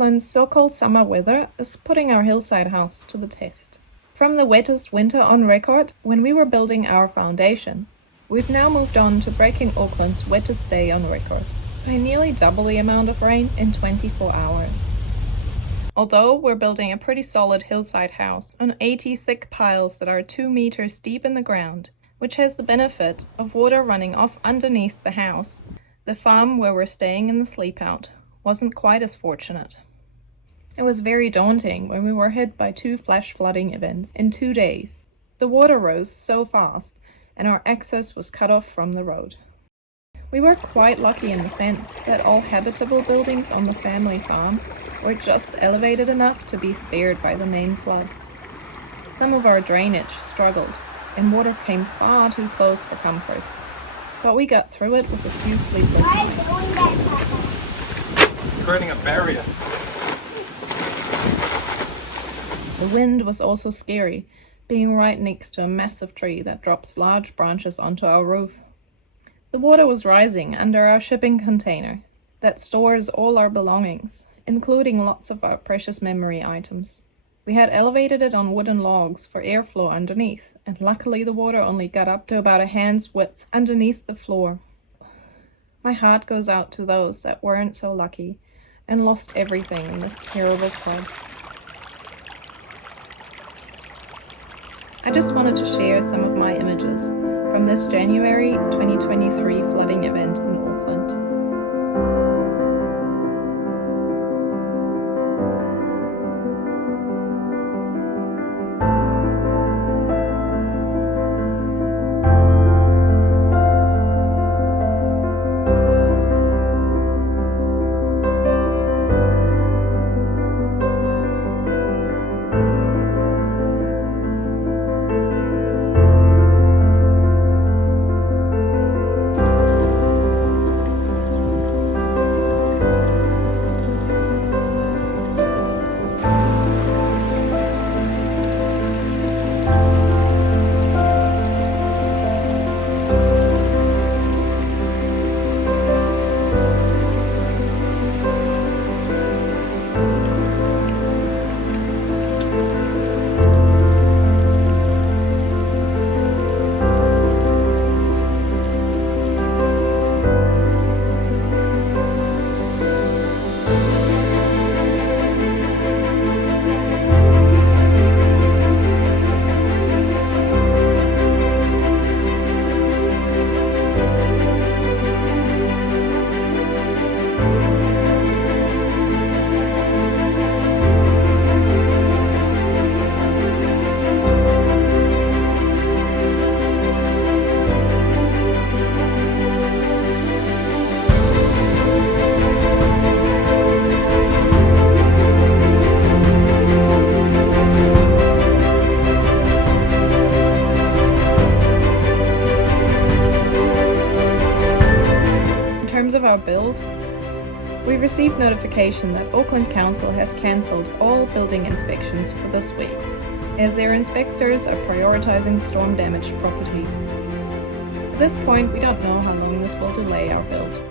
Auckland's so-called summer weather is putting our Hillside house to the test. From the wettest winter on record, when we were building our foundations, we've now moved on to breaking Auckland's wettest day on record by nearly double the amount of rain in 24 hours. Although we're building a pretty solid hillside house on 80 thick piles that are 2 meters deep in the ground, which has the benefit of water running off underneath the house, the farm where we're staying in the sleep out wasn't quite as fortunate. It was very daunting when we were hit by 2 flash flooding events in 2 days. The water rose so fast and our access was cut off from the road. We were quite lucky in the sense that all habitable buildings on the family farm were just elevated enough to be spared by the main flood. Some of our drainage struggled, and water came far too close for comfort. But we got through it with a few sleepless nights. Creating a barrier. The wind was also scary, being right next to a massive tree that drops large branches onto our roof. The water was rising under our shipping container that stores all our belongings, including lots of our precious memory items. We had elevated it on wooden logs for airflow underneath, and luckily the water only got up to about a hand's width underneath the floor. My heart goes out to those that weren't so lucky and lost everything in this terrible flood. I just wanted to share some of my images from this January 2023 flooding event in Auckland. Of our build, we received notification that Auckland Council has cancelled all building inspections for this week, as their inspectors are prioritising storm-damaged properties. At this point, we don't know how long this will delay our build.